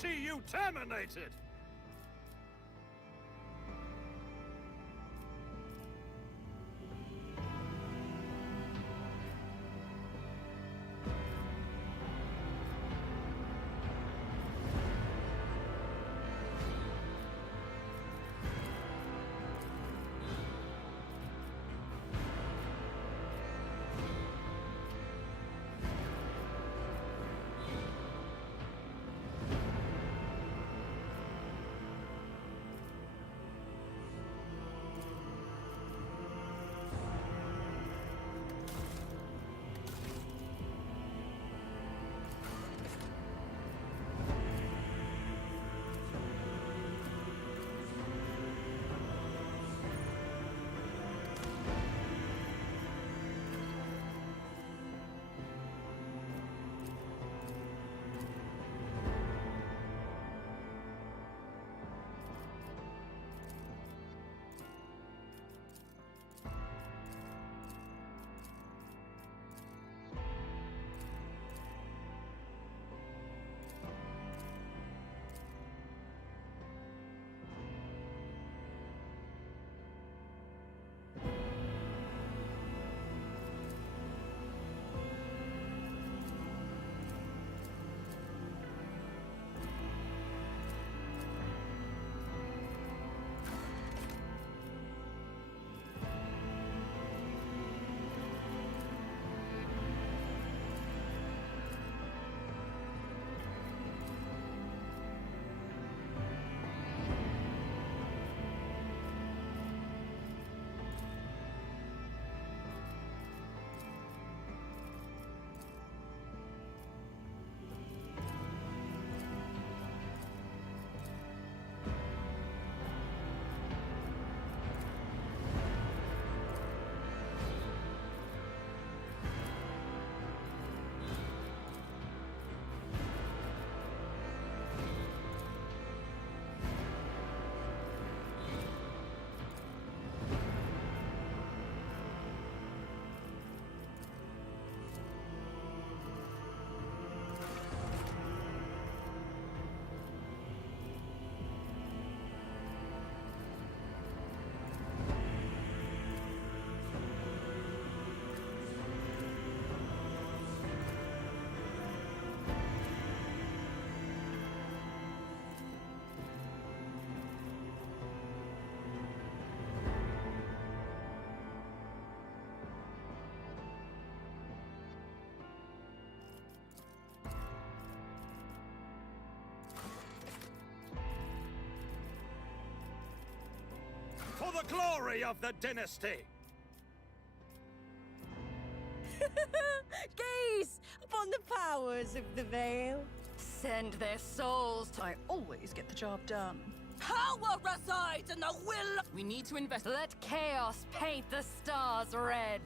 see you terminated! For the glory of the dynasty! Gaze upon the powers of the Veil. Send their souls to... I always get the job done. Power resides in the will. We need to invest. Let chaos paint the stars red.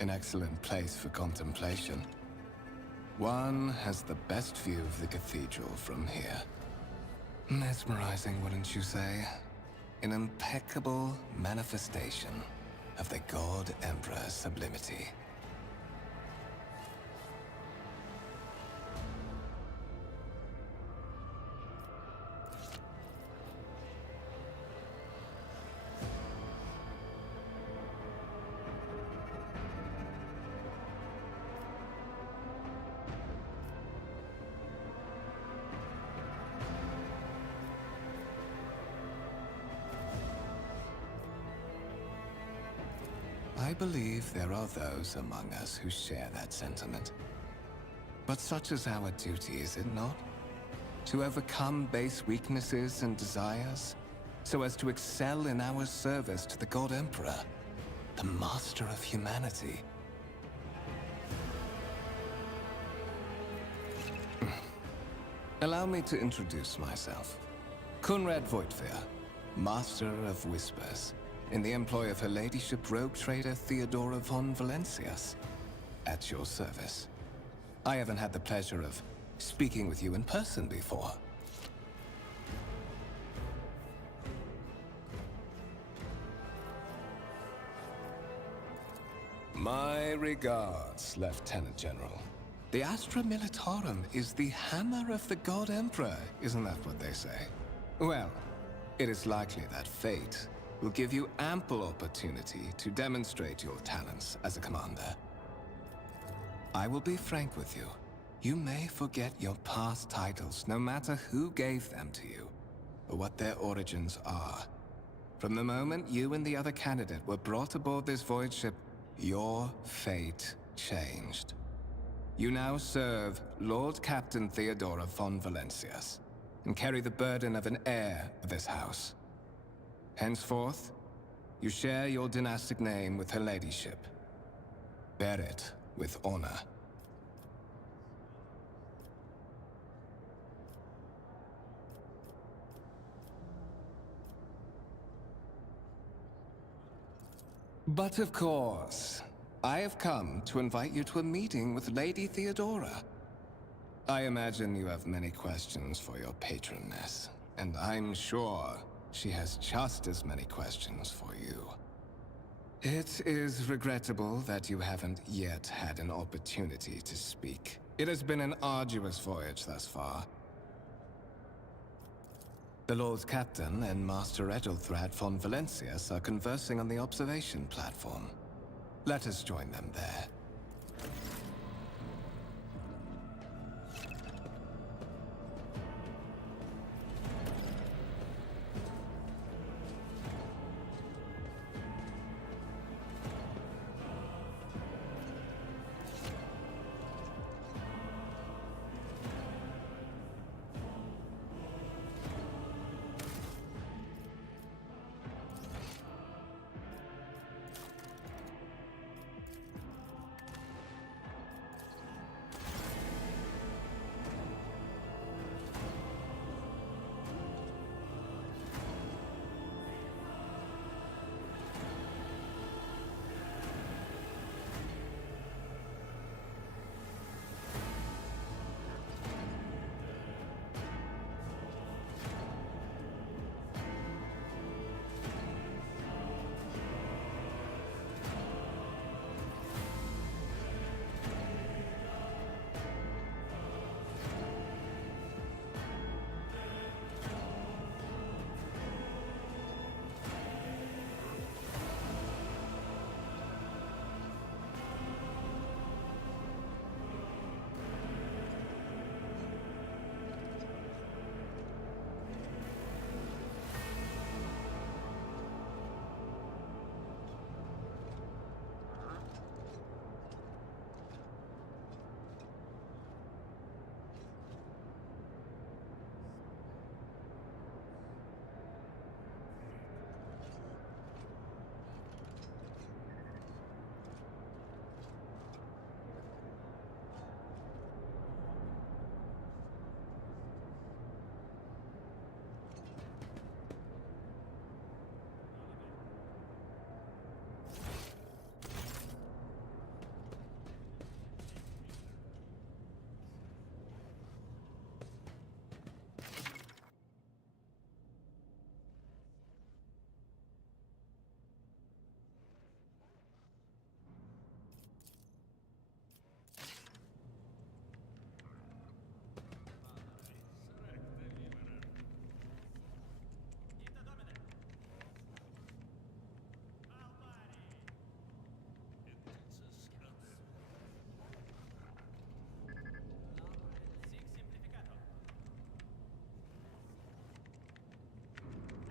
An excellent place for contemplation. One has the best view of the cathedral from here. Mesmerizing, wouldn't you say? An impeccable manifestation of the God Emperor's sublimity. I believe there are those among us who share that sentiment. But such is our duty, is it not? To overcome base weaknesses and desires, so as to excel in our service to the God Emperor, the master of humanity. Allow me to introduce myself. Conrad Voigtveer, Master of Whispers, in the employ of Her Ladyship rogue trader Theodora von Valencias, at your service. I haven't had the pleasure of speaking with you in person before. My regards, Lieutenant General. The Astra Militarum is the hammer of the God Emperor, isn't that what they say? Well, it is likely that fate will give you ample opportunity to demonstrate your talents as a commander. I will be frank with you. You may forget your past titles, no matter who gave them to you, or what their origins are. From the moment you and the other candidate were brought aboard this void ship, your fate changed. You now serve Lord Captain Theodora von Valencias, and carry the burden of an heir of this house. Henceforth, you share your dynastic name with Her Ladyship. Bear it with honor. But of course, I have come to invite you to a meeting with Lady Theodora. I imagine you have many questions for your patroness, and I'm sure she has just as many questions for you. It is regrettable that you haven't yet had an opportunity to speak. It has been an arduous voyage thus far. The Lord Captain and Master Edelthrad von Valencias are conversing on the observation platform. Let us join them there.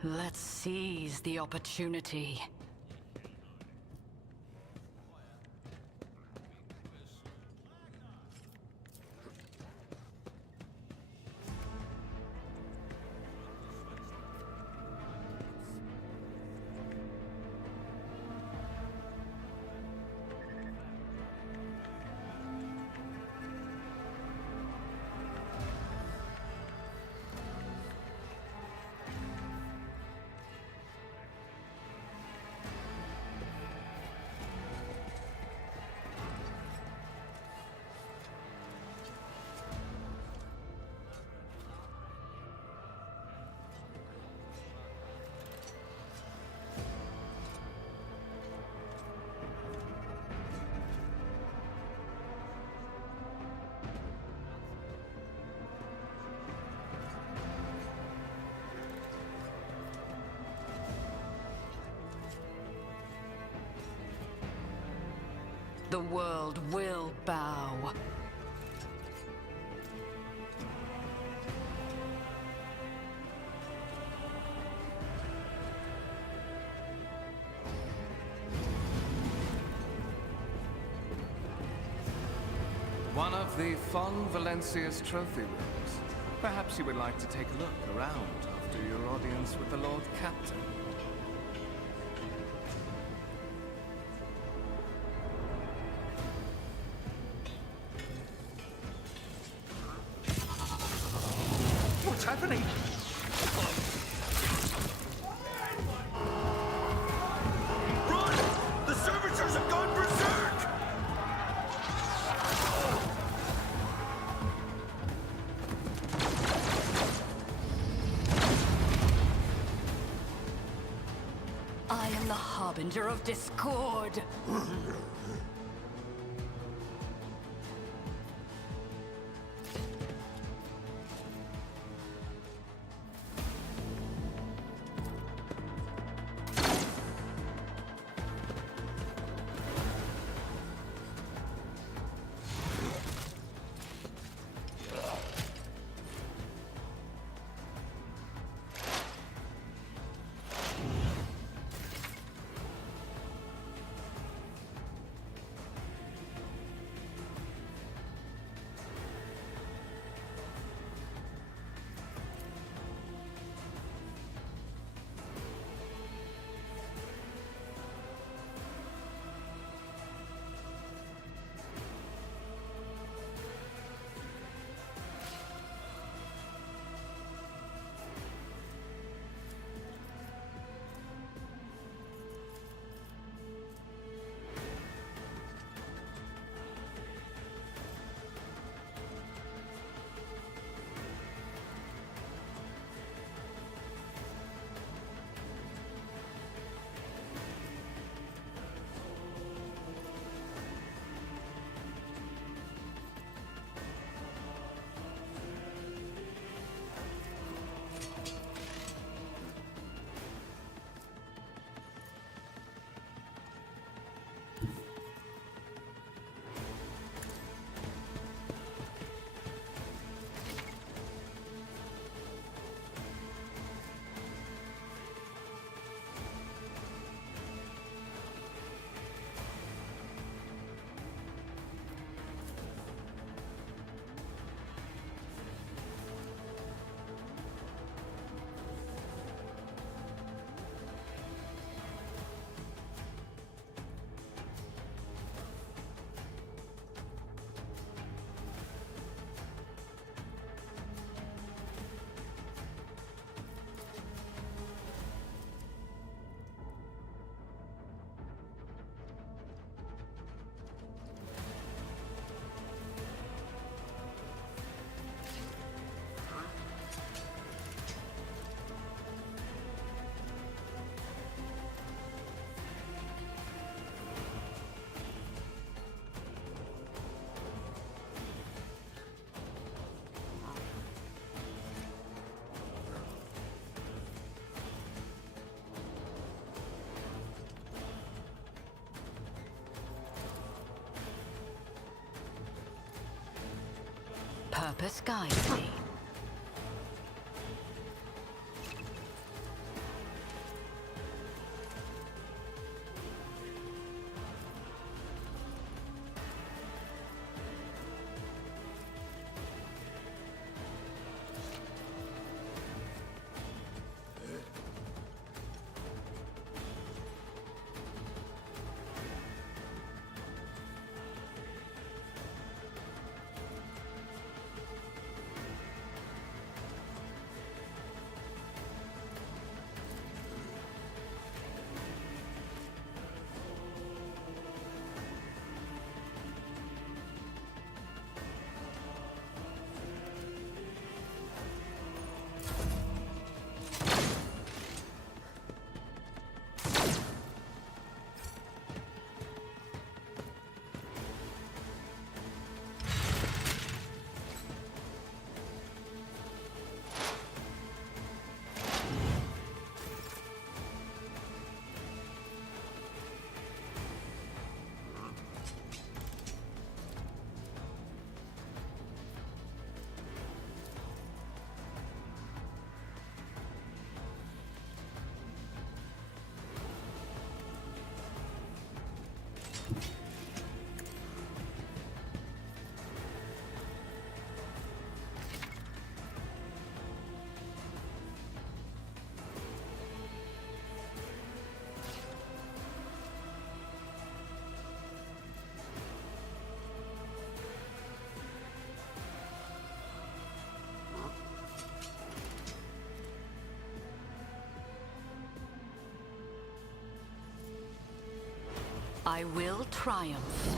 Let's seize the opportunity. The world will bow. One of the Fon Valencia's trophy rooms. Perhaps you would like to take a look around after your audience with the Lord Captain. What's happening? Run! The servitors have gone berserk! I am the harbinger of discord. Purpose guides me. I will triumph.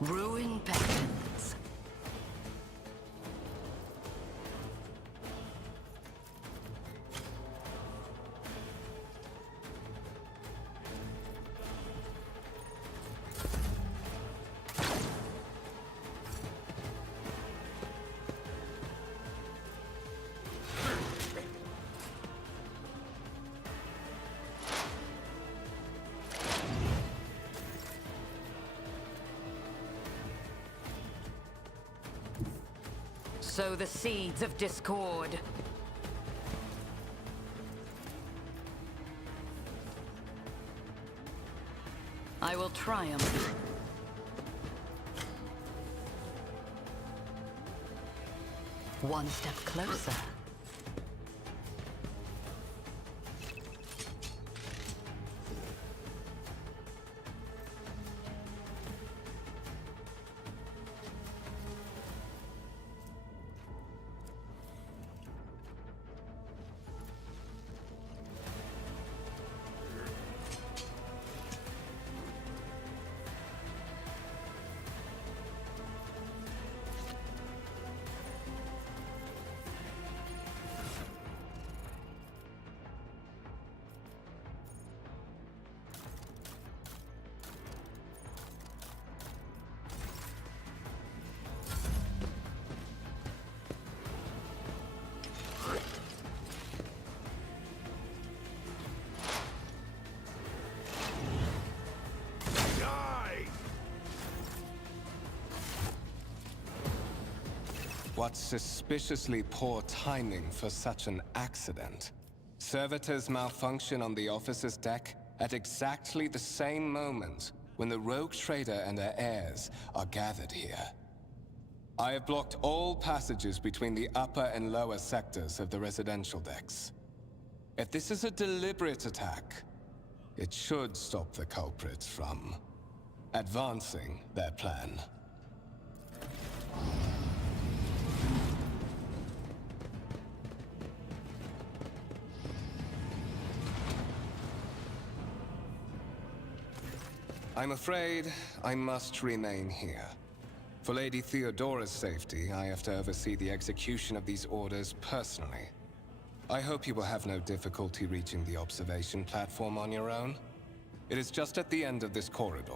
Ruin beckons. Sow the seeds of discord. I will triumph. One step closer. What suspiciously poor timing for such an accident. Servitors malfunction on the officer's deck at exactly the same moment when the rogue trader and her heirs are gathered here. I have blocked all passages between the upper and lower sectors of the residential decks. If this is a deliberate attack, it should stop the culprits from advancing their plan. I'm afraid I must remain here. For Lady Theodora's safety, I have to oversee the execution of these orders personally. I hope you will have no difficulty reaching the observation platform on your own. It is just at the end of this corridor.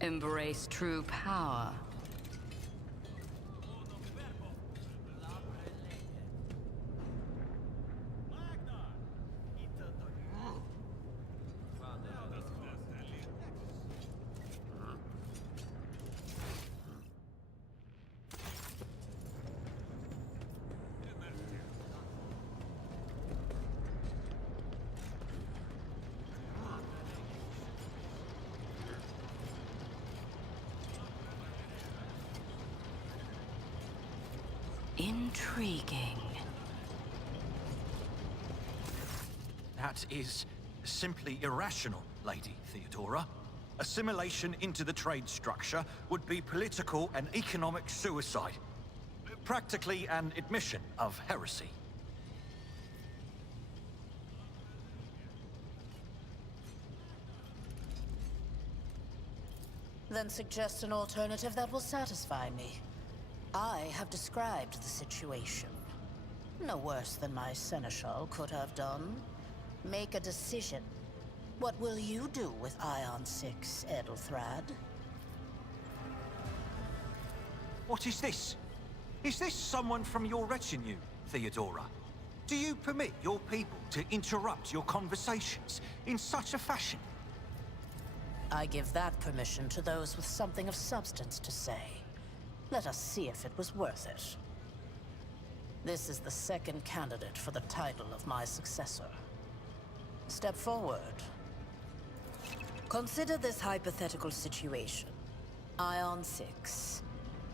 Embrace true power. Intriguing. That is simply irrational, Lady Theodora. Assimilation into the trade structure would be political and economic suicide. Practically an admission of heresy. Then suggest an alternative that will satisfy me. I have described the situation. No worse than my seneschal could have done. Make a decision. What will you do with Ion 6, Edelthrad? What is this? Is this someone from your retinue, Theodora? Do you permit your people to interrupt your conversations in such a fashion? I give that permission to those with something of substance to say. Let us see if it was worth it. This is the second candidate for the title of my successor. Step forward. Consider this hypothetical situation. Ion 6.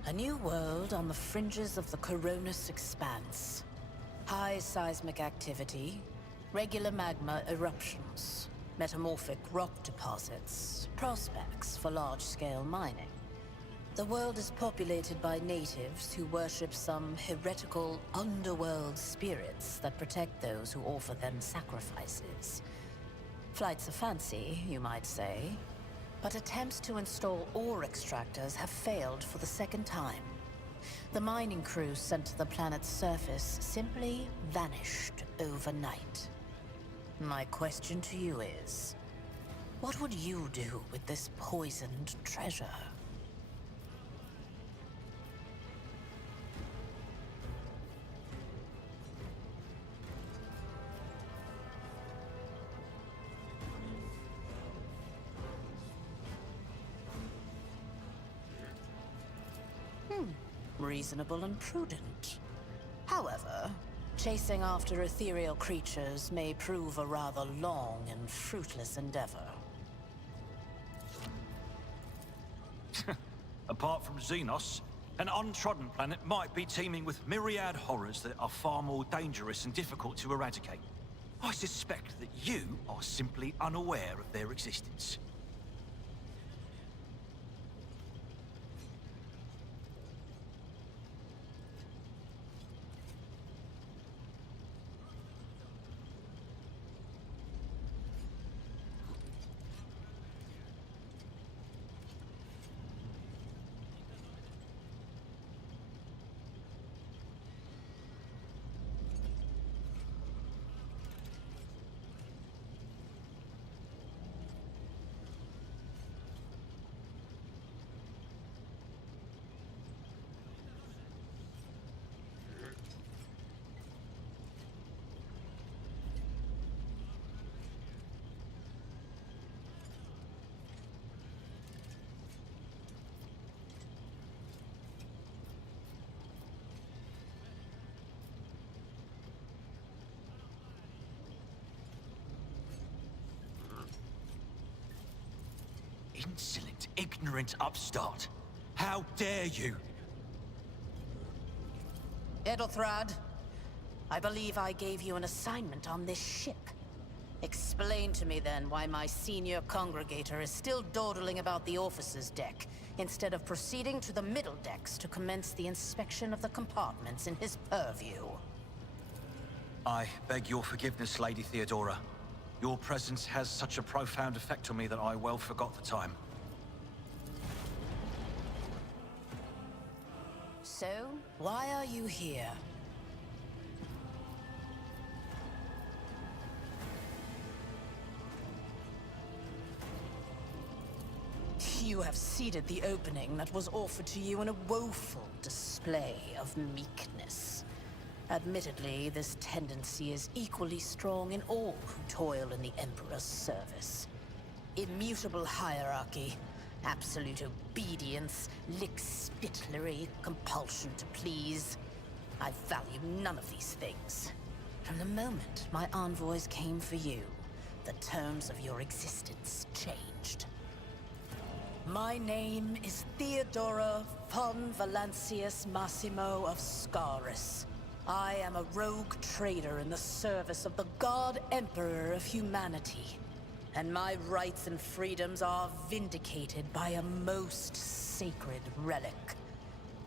A new world on the fringes of the Coronis expanse. High seismic activity, regular magma eruptions, metamorphic rock deposits, prospects for large-scale mining. The world is populated by natives who worship some heretical underworld spirits that protect those who offer them sacrifices. Flights of fancy, you might say, but attempts to install ore extractors have failed for the second time. The mining crew sent to the planet's surface simply vanished overnight. My question to you is, what would you do with this poisoned treasure? Reasonable and prudent. However, chasing after ethereal creatures may prove a rather long and fruitless endeavor. Apart from Xenos, an untrodden planet might be teeming with myriad horrors that are far more dangerous and difficult to eradicate. I suspect that you are simply unaware of their existence. Insolent, ignorant upstart. How dare you? Edelthrad, I believe I gave you an assignment on this ship. Explain to me then why my senior congregator is still dawdling about the officer's deck, instead of proceeding to the middle decks to commence the inspection of the compartments in his purview. I beg your forgiveness, Lady Theodora. Your presence has such a profound effect on me that I well forgot the time. So, why are you here? You have seeded the opening that was offered to you in a woeful display of meekness. Admittedly, this tendency is equally strong in all who toil in the Emperor's service. Immutable hierarchy, absolute obedience, lickspittlery, compulsion to please. I value none of these things. From the moment my envoys came for you, the terms of your existence changed. My name is Theodora von Valancius Massimo of Scaris. I am a rogue trader in the service of the God Emperor of humanity, and my rights and freedoms are vindicated by a most sacred relic.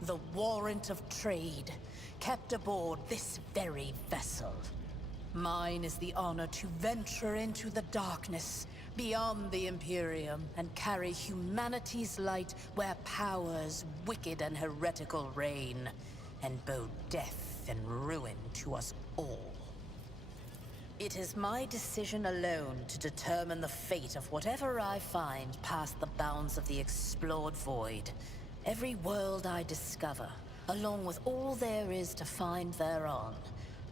The warrant of trade, kept aboard this very vessel. Mine is the honor to venture into the darkness, beyond the Imperium, and carry humanity's light where powers wicked and heretical reign, and bow death and ruin to us all. It is my decision alone to determine the fate of whatever I find past the bounds of the explored void. Every world I discover, along with all there is to find thereon.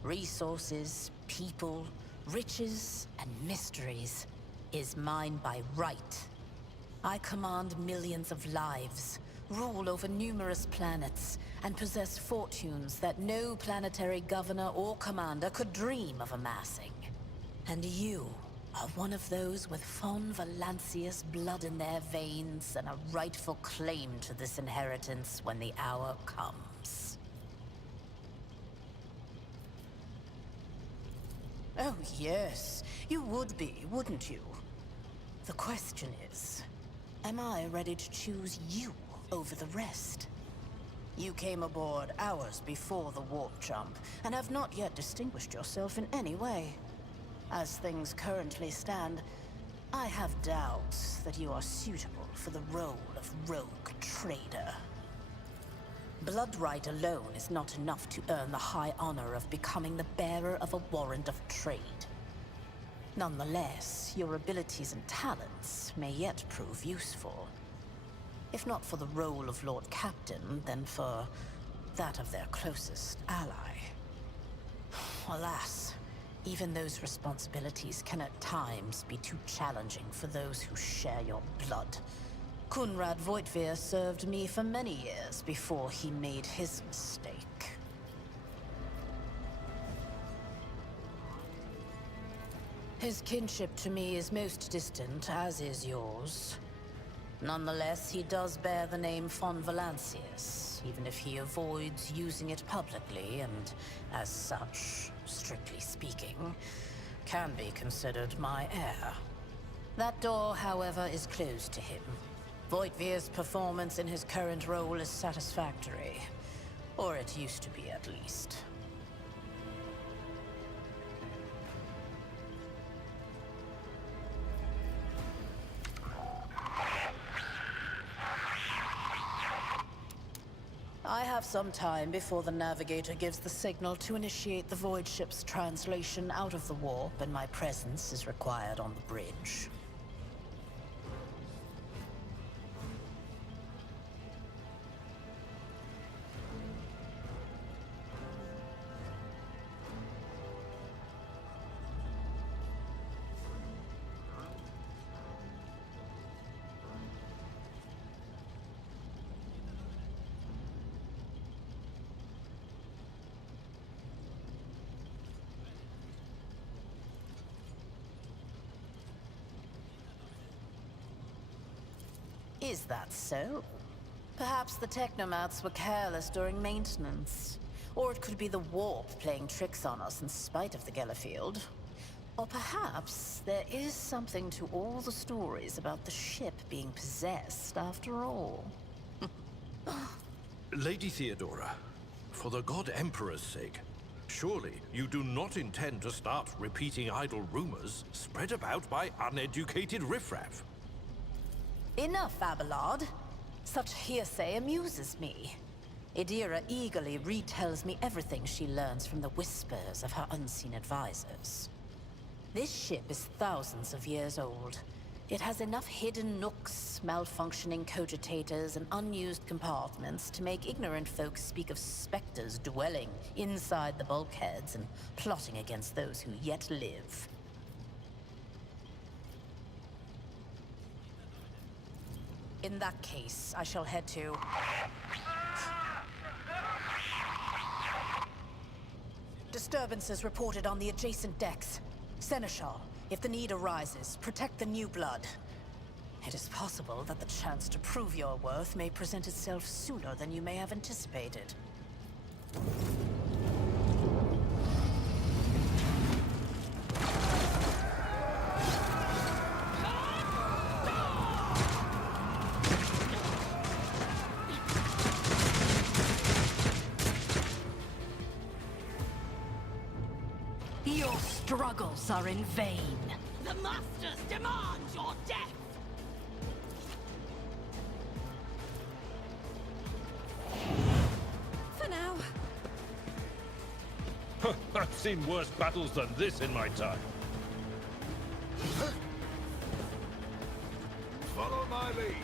Resources, people, riches, and mysteries, is mine by right. I command millions of lives, rule over numerous planets, and possess fortunes that no planetary governor or commander could dream of amassing. And you are one of those with Fon Valancius blood in their veins and a rightful claim to this inheritance when the hour comes. Oh yes, you would be, wouldn't you? The question is, am I ready to choose you over the rest? You came aboard hours before the warp jump, and have not yet distinguished yourself in any way. As things currently stand, I have doubts that you are suitable for the role of rogue trader. Bloodright alone is not enough to earn the high honor of becoming the bearer of a warrant of trade. Nonetheless, your abilities and talents may yet prove useful. If not for the role of Lord Captain, then for that of their closest ally. Alas, even those responsibilities can at times be too challenging for those who share your blood. Kunrad Voitvir served me for many years before he made his mistake. His kinship to me is most distant, as is yours. Nonetheless, he does bear the name Fon Valancius, even if he avoids using it publicly, and as such, strictly speaking, can be considered my heir. That door, however, is closed to him. Voitvir's performance in his current role is satisfactory. Or it used to be, at least. I have some time before the Navigator gives the signal to initiate the Void ship's translation out of the warp, and my presence is required on the bridge. Is that so? Perhaps the technomats were careless during maintenance. Or it could be the warp playing tricks on us in spite of the Gellerfield. Or perhaps there is something to all the stories about the ship being possessed after all. Lady Theodora, for the God Emperor's sake, surely you do not intend to start repeating idle rumors spread about by uneducated riffraff. Enough, Abelard. Such hearsay amuses me. Idira eagerly retells me everything she learns from the whispers of her unseen advisors. This ship is thousands of years old. It has enough hidden nooks, malfunctioning cogitators, and unused compartments to make ignorant folks speak of specters dwelling inside the bulkheads and plotting against those who yet live. In that case, I shall head to... Disturbances reported on the adjacent decks. Seneschal, if the need arises, protect the new blood. It is possible that the chance to prove your worth may present itself sooner than you may have anticipated. Your struggles are in vain. The Masters demand your death! For now. I've seen worse battles than this in my time. Follow my lead.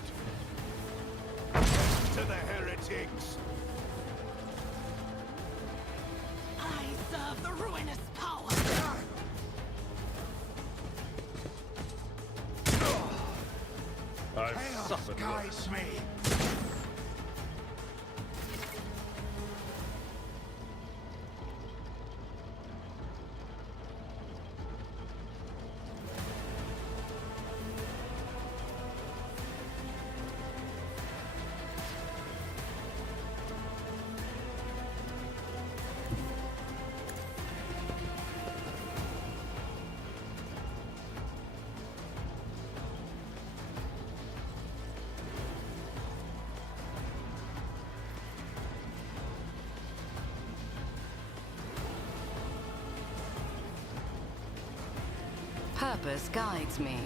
To the heretics. I serve the ruinous power! I've suffered worse. Guides me. Purpose guides me.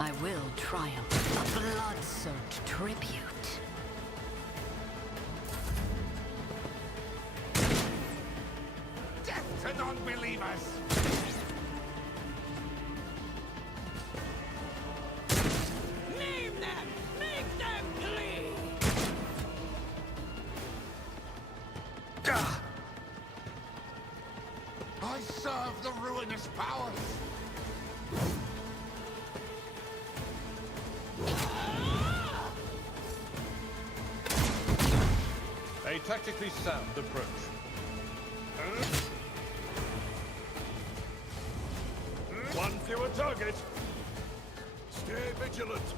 I will triumph. A blood-soaked tribute. Death to non-believers. Name them! Make them bleed! I serve the ruinous powers. A tactically sound approach. One fewer target. Stay vigilant.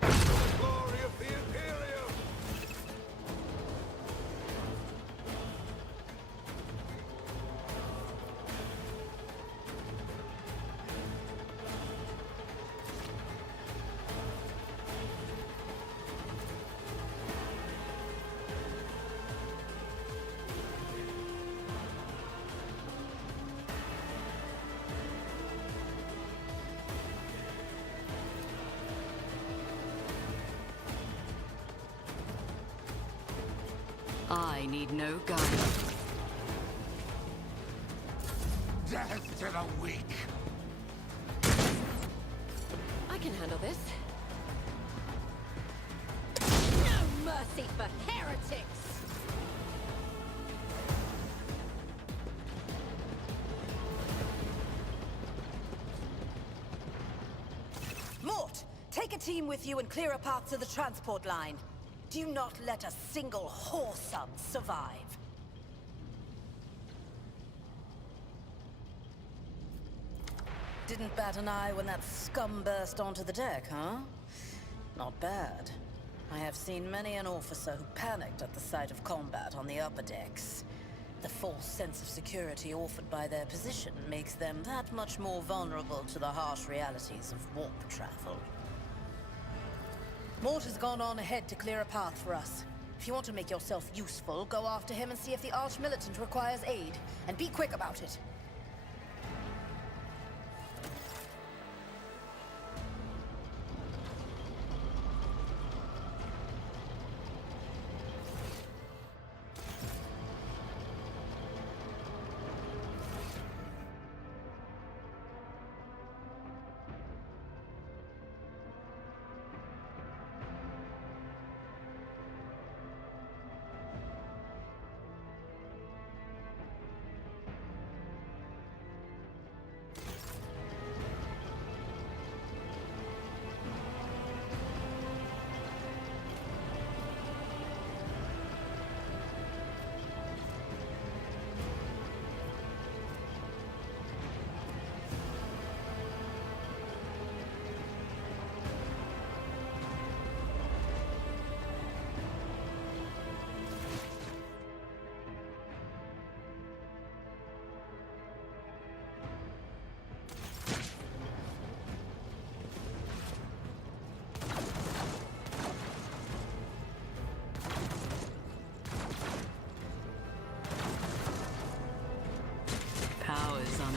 For the glory of the Imperium. I need no guidance. Death to the weak. I can handle this. No mercy for heretics! Mort, take a team with you and clear a path to the transport line. Do not let a single whoreson survive. Didn't bat an eye when that scum burst onto the deck, huh? Not bad. I have seen many an officer who panicked at the sight of combat on the upper decks. The false sense of security offered by their position makes them that much more vulnerable to the harsh realities of warp travel. Mort has gone on ahead to clear a path for us. If you want to make yourself useful, go after him and see if the Arch-Militant requires aid. And be quick about it.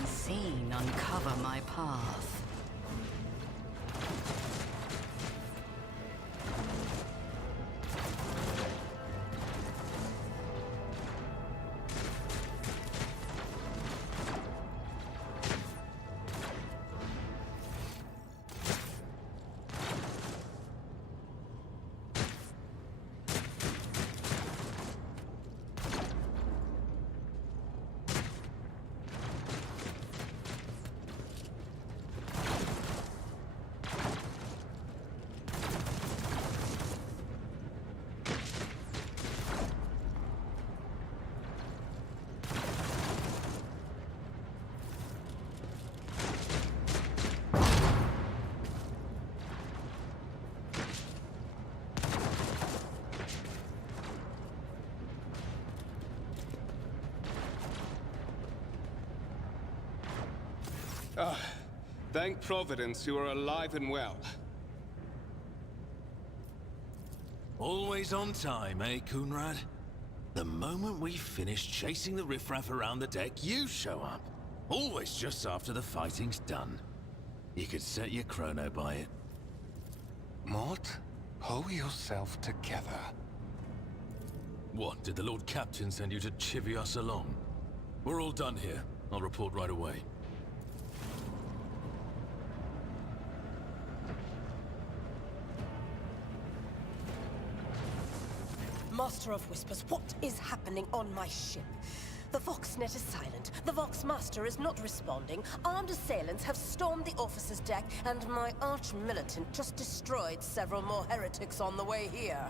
unseen uncover my path. Thank Providence you are alive and well. Always on time, eh, Coonrad? The moment we finish chasing the riffraff around the deck, you show up. Always just after the fighting's done. You could set your chrono by it. Mort, pull yourself together. What, did the Lord Captain send you to chivvy us along? We're all done here. I'll report right away. Master of Whispers, what is happening on my ship? The Voxnet is silent. The Vox Master is not responding. Armed assailants have stormed the officer's deck, and my arch-militant just destroyed several more heretics on the way here.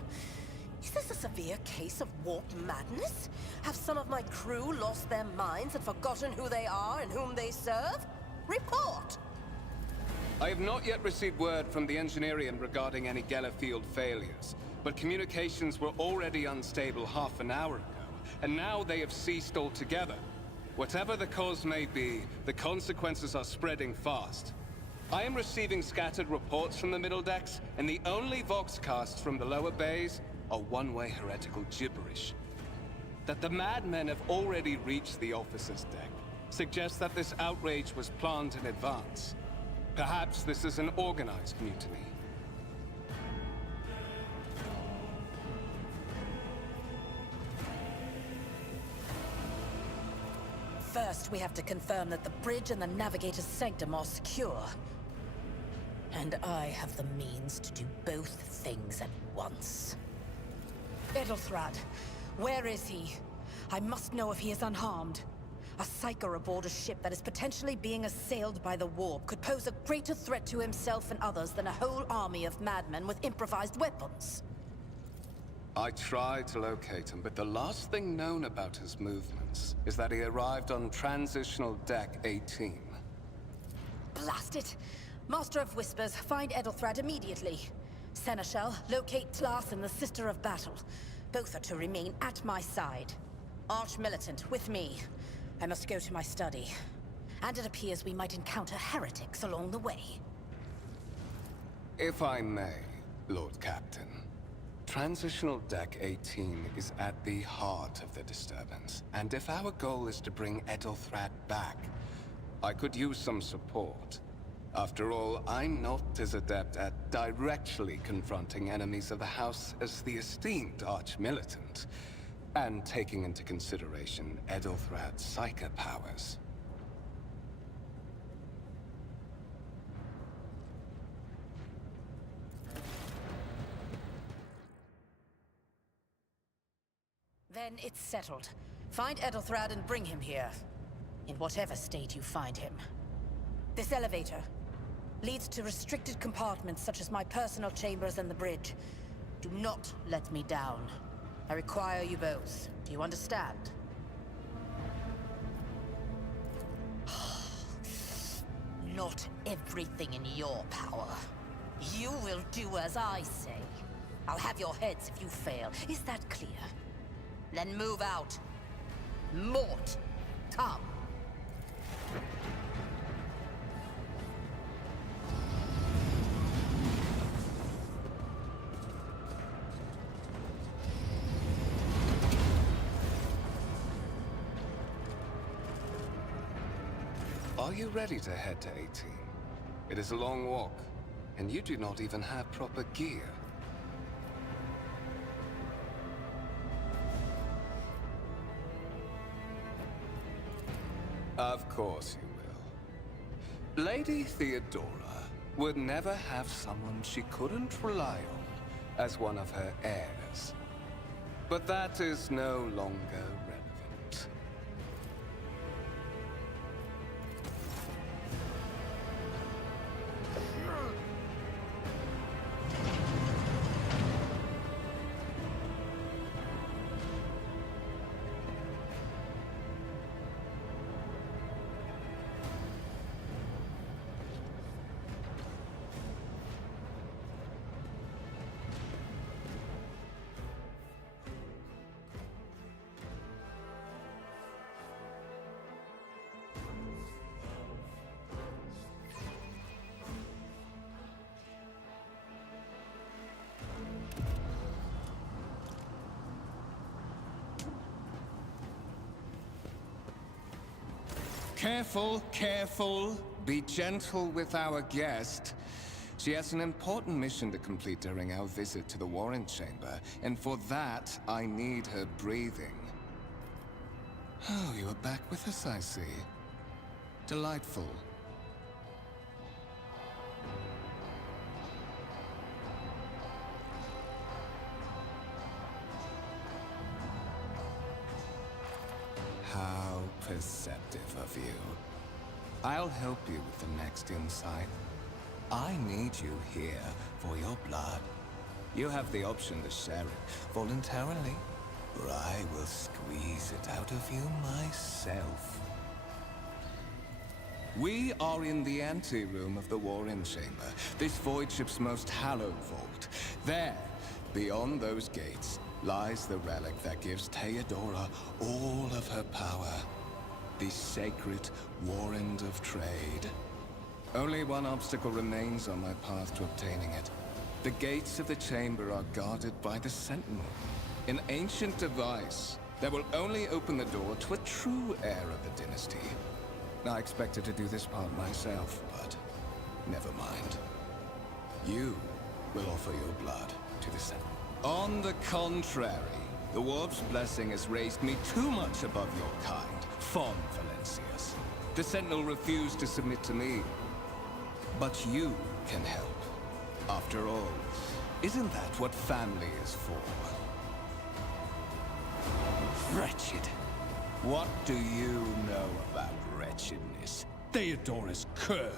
Is this a severe case of warp madness? Have some of my crew lost their minds and forgotten who they are and whom they serve? Report! I have not yet received word from the Engineering regarding any Geller field failures, but communications were already unstable half an hour ago, and now they have ceased altogether. Whatever the cause may be, the consequences are spreading fast. I am receiving scattered reports from the middle decks, and the only Voxcasts from the lower bays are one-way heretical gibberish. That the madmen have already reached the officer's deck suggests that this outrage was planned in advance. Perhaps this is an organized mutiny. First, we have to confirm that the bridge and the Navigator's Sanctum are secure. And I have the means to do both things at once. Edelthrad, where is he? I must know if he is unharmed. A psyker aboard a ship that is potentially being assailed by the warp could pose a greater threat to himself and others than a whole army of madmen with improvised weapons. I tried to locate him, but the last thing known about his movements is that he arrived on Transitional Deck 18. Blast it! Master of Whispers, find Edelthrad immediately. Seneschal, locate Tlas and the Sister of Battle. Both are to remain at my side. Arch-militant, with me. I must go to my study. And it appears we might encounter heretics along the way. If I may, Lord Captain. Transitional Deck 18 is at the heart of the disturbance, and if our goal is to bring Edelthrad back, I could use some support. After all, I'm not as adept at directly confronting enemies of the House as the esteemed Arch-Militant, and taking into consideration Edelthrad's psyker powers. Then it's settled. Find Edelthrad and bring him here. In whatever state you find him. This elevator leads to restricted compartments such as my personal chambers and the bridge. Do not let me down. I require you both. Do you understand? Not everything in your power. You will do as I say. I'll have your heads if you fail. Is that clear? Then move out. Mort, come. Are you ready to head to 18? It is a long walk, and you do not even have proper gear. Of course you will. Lady Theodora would never have someone she couldn't rely on as one of her heirs. But that is no longer relevant. Careful, careful. Be gentle with our guest. She has an important mission to complete during our visit to the Warren Chamber, and for that, I need her breathing. Oh, you are back with us, I see. Delightful. How perceptive of you. I'll help you with the next insight. I need you here for your blood. You have the option to share it voluntarily, or I will squeeze it out of you myself. We are in the anteroom of the Warren Chamber, this void ship's most hallowed vault. There, beyond those gates, lies the relic that gives Theodora all of her power. The sacred Warrant of Trade. Only one obstacle remains on my path to obtaining it. The gates of the chamber are guarded by the Sentinel, an ancient device that will only open the door to a true heir of the dynasty. I expected to do this part myself, but never mind. You will offer your blood to the Sentinel. On the contrary, the Warp's blessing has raised me too much above your kind, Fon Valencius. The Sentinel refused to submit to me. But you can help. After all, isn't that what family is for? Wretched. What do you know about wretchedness? Theodora's cur.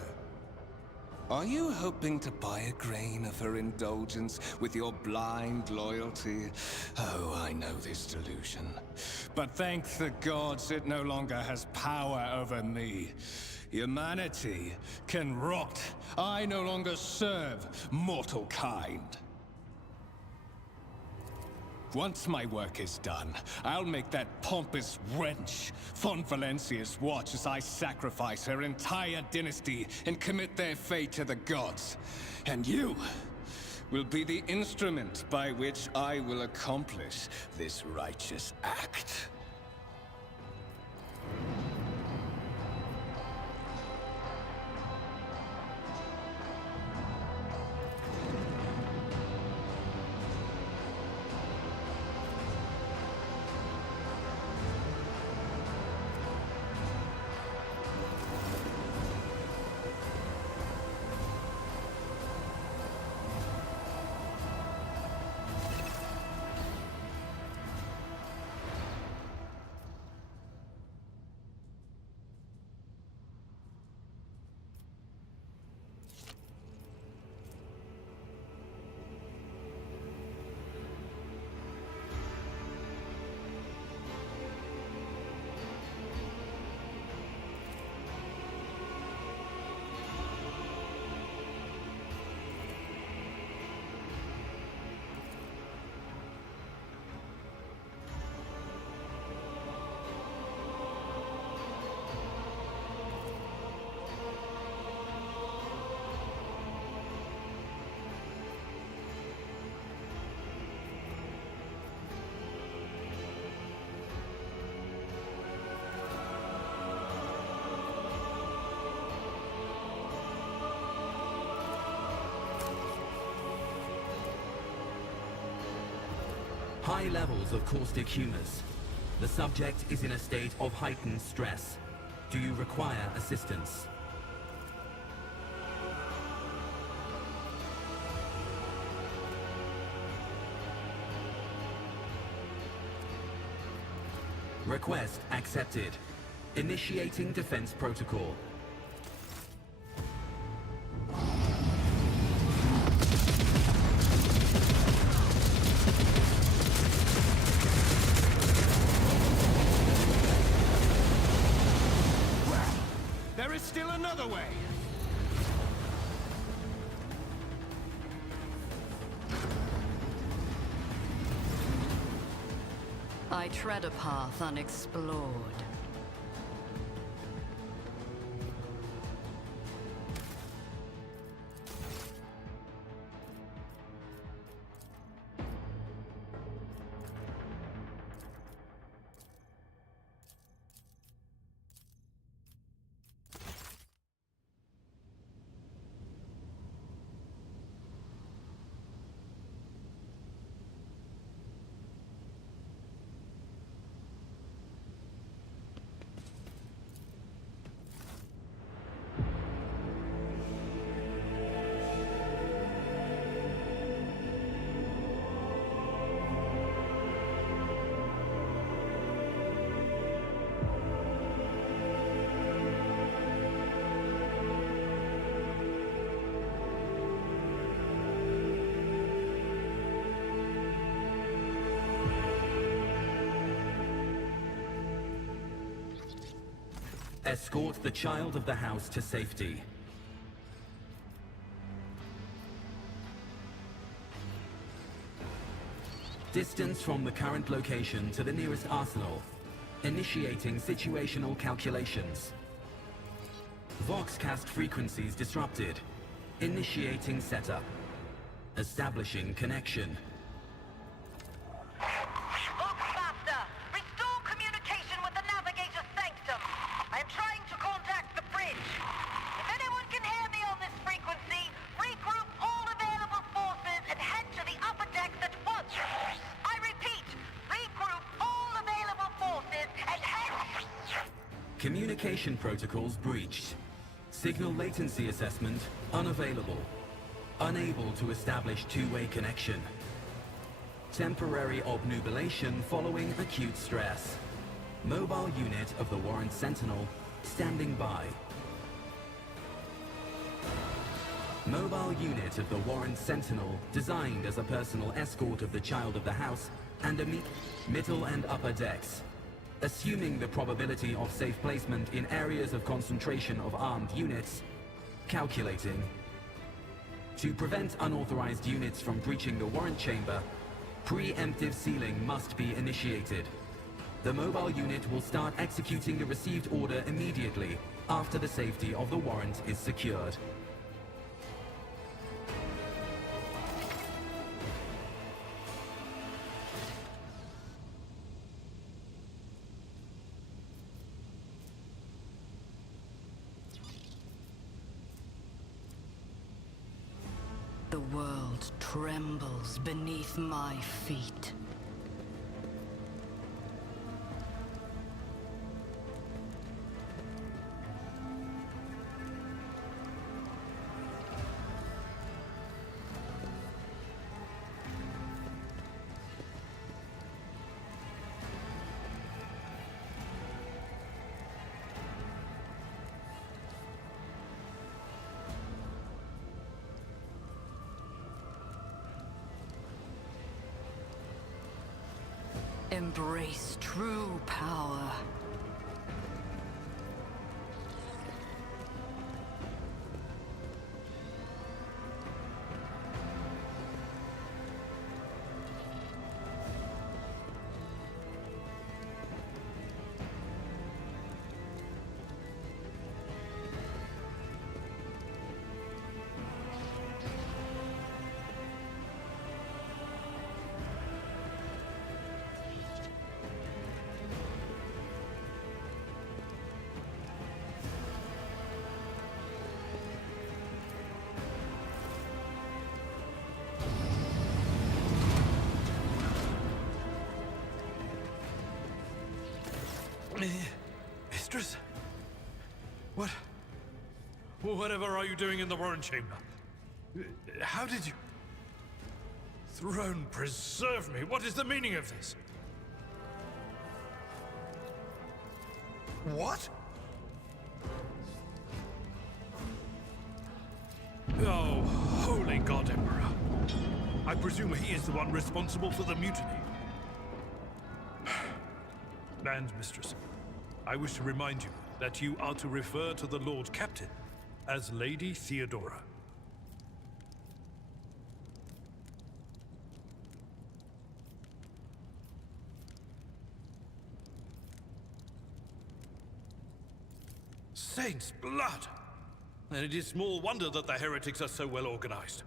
Are you hoping to buy a grain of her indulgence with your blind loyalty? Oh, I know this delusion. But thank the gods it no longer has power over me. Humanity can rot. I no longer serve mortal kind. Once my work is done, I'll make that pompous wench Fon Valencius watch as I sacrifice her entire dynasty and commit their fate to the gods. And you will be the instrument by which I will accomplish this righteous act. High levels of caustic humors. The subject is in a state of heightened stress. Do you require assistance? Request accepted. Initiating defense protocol. There is still another way. I tread a path unexplored. Escort the child of the house to safety. Distance from the current location to the nearest arsenal. Initiating situational calculations. Voxcast frequencies disrupted. Initiating setup. Establishing connection. Move faster! Restore communication with the navigator's sanctum! I am trying to contact the bridge. If anyone can hear me on this frequency, regroup all available forces and head to the upper decks at once! I repeat, regroup all available forces and head... Communication protocols breached. Signal latency assessment unavailable. Unable to establish two-way connection. Temporary obnubilation following acute stress. Mobile unit of the Warrant Sentinel standing by. Mobile unit of the Warrant Sentinel designed as a personal escort of the child of the house and a middle and upper decks. Assuming the probability of safe placement in areas of concentration of armed units. Calculating. To prevent unauthorized units from breaching the warrant chamber, preemptive sealing must be initiated. The mobile unit will start executing the received order immediately after the safety of the warrant is secured. The world trembles beneath my feet. Embrace true power. Mistress? What? Whatever are you doing in the Warren Chamber? How did you... Throne preserve me! What is the meaning of this? What? Oh, holy God, Emperor. I presume he is the one responsible for the mutiny. And, Mistress, I wish to remind you that you are to refer to the Lord Captain as Lady Theodora. Saints' blood! And it is small wonder that the heretics are so well organized.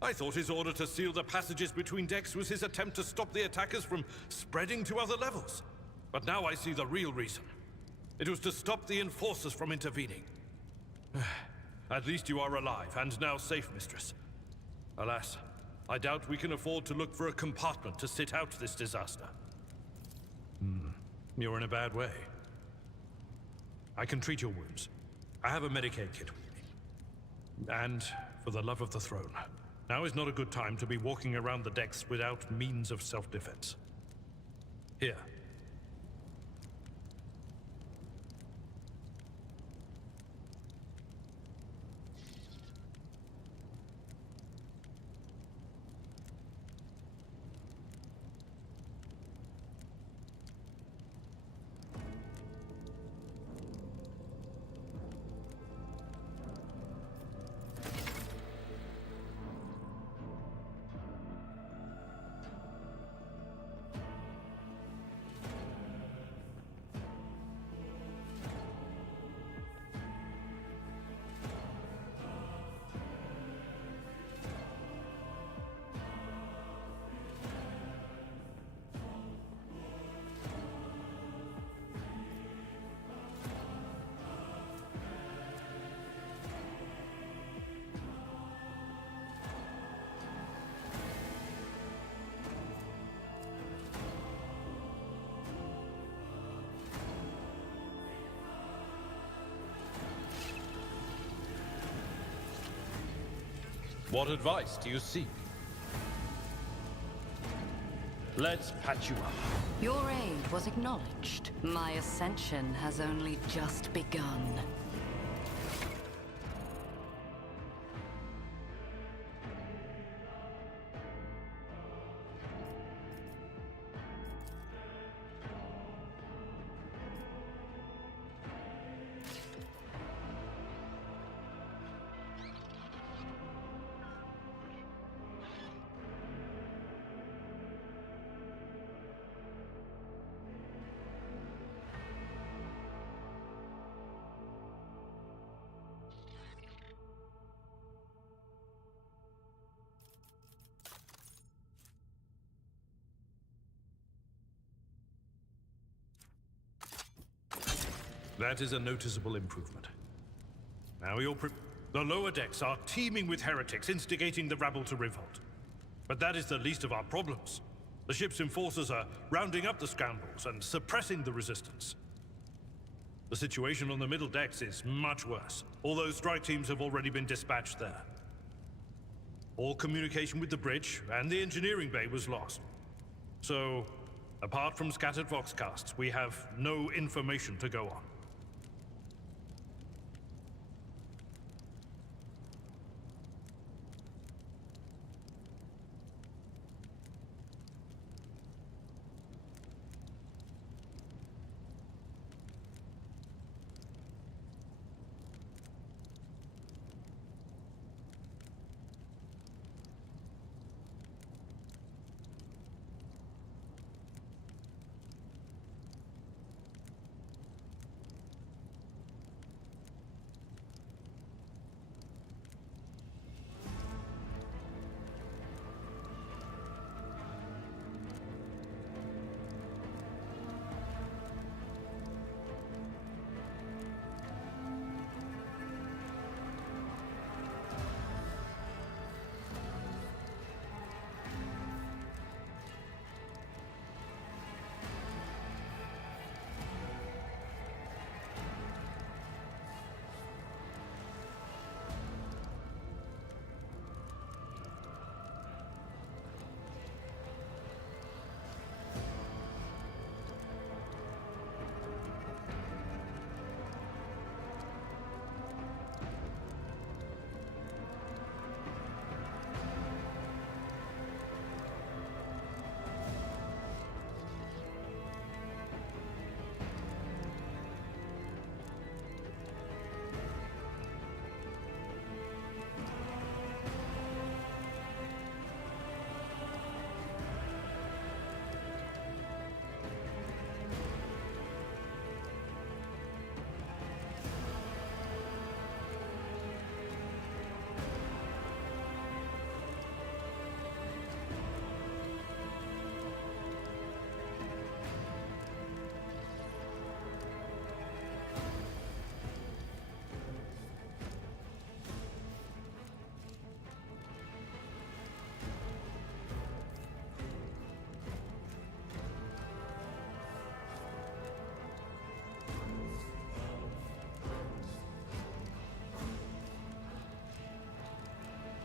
I thought his order to seal the passages between decks was his attempt to stop the attackers from spreading to other levels. But now I see the real reason. It was to stop the enforcers from intervening. At least you are alive, and now safe, Mistress. Alas, I doubt we can afford to look for a compartment to sit out this disaster. You're in a bad way. I can treat your wounds. I have a Medicaid kit with me. And, for the love of the throne, now is not a good time to be walking around the decks without means of self-defense. Here. What advice do you seek? Let's patch you up. Your aid was acknowledged. My ascension has only just begun. That is a noticeable improvement. Now the lower decks are teeming with heretics instigating the rabble to revolt. But that is the least of our problems. The ship's enforcers are rounding up the scoundrels and suppressing the resistance. The situation on the middle decks is much worse, although strike teams have already been dispatched there. All communication with the bridge and the engineering bay was lost. So, apart from scattered voxcasts, we have no information to go on.